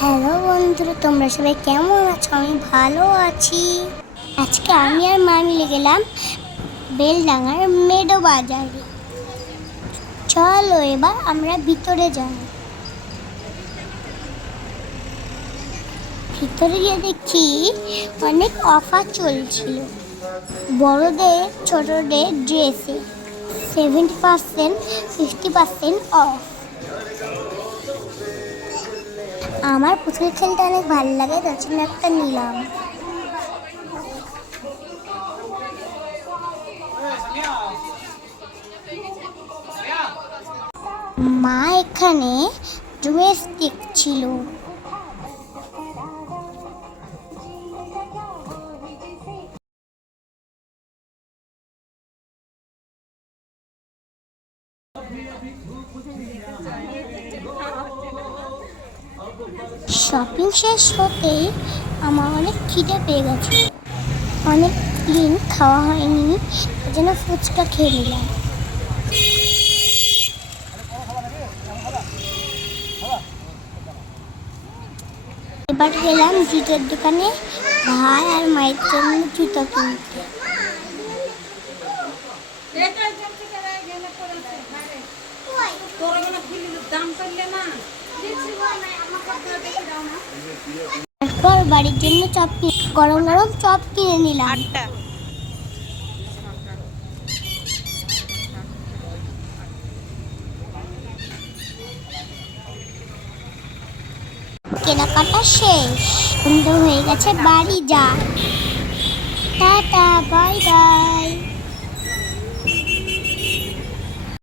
Hello বন্ধুরা, তোমরা সবাই কেমন আছো? আমি ভালো আছি। আজকে আমি আর মা মিলে গেলাম বেলডাঙার মেডো বাজারে। চলো এবার আমরা ভিতরে যাই। ভিতরে গিয়ে দেখি অনেক অফার চলছিল, বড়দের ছোটদের ড্রেসে 70% 50% অফ। আমার পুতুল খেলতে অনেক ভালো লাগে, তার জন্য একটা নিলাম। মা এখানে ড্রেস দেখছিল। শপিং শেষ হতেই আমার অনেক খিদে পেয়ে গেছে। অনেক দিন খাওয়া হয়নি, ওই জন্য ফুচকা খেয়ে নিলাম। এবার গেলাম জুতোর দোকানে ভাই আর মায়ের জন্য জুতো কিনতে। তারপর বাড়ির জন্য গরম গরম চপ কিনে নিলাম। কেনাকাটা শেষ, সুন্দর হয়ে গেছে, বাড়ি যাই। Tata, bye bye.